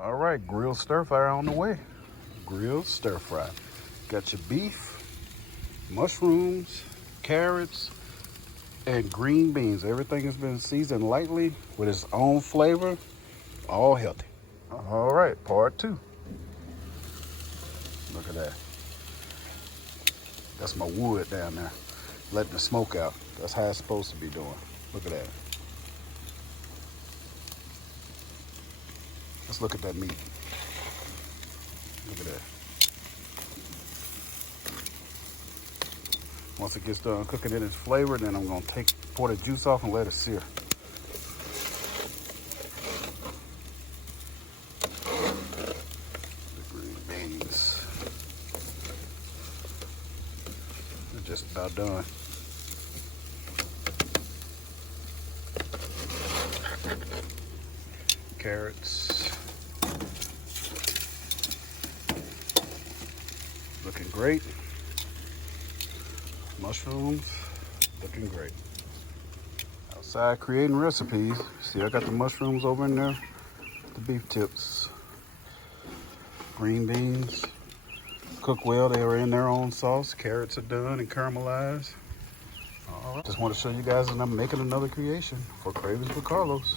All right, grilled stir fry on the way. Grilled stir fry. Got your beef, mushrooms, carrots, and green beans. Everything has been seasoned lightly with its own flavor, all healthy. All right, part two. Look at that. That's my wood down there, letting the smoke out. That's how it's supposed to be doing. Look at that. Let's look at that meat. Look at that. Once it gets done cooking in its flavor, then I'm gonna pour the juice off and let it sear. The green beans. They're just about done. Carrots. Looking great. Mushrooms, looking great. Outside creating recipes. See, I got the mushrooms over in there, the beef tips, green beans, cook well. They are in their own sauce. Carrots are done and caramelized. All right. Just want to show you guys that I'm making another creation for Cravings with Carlos.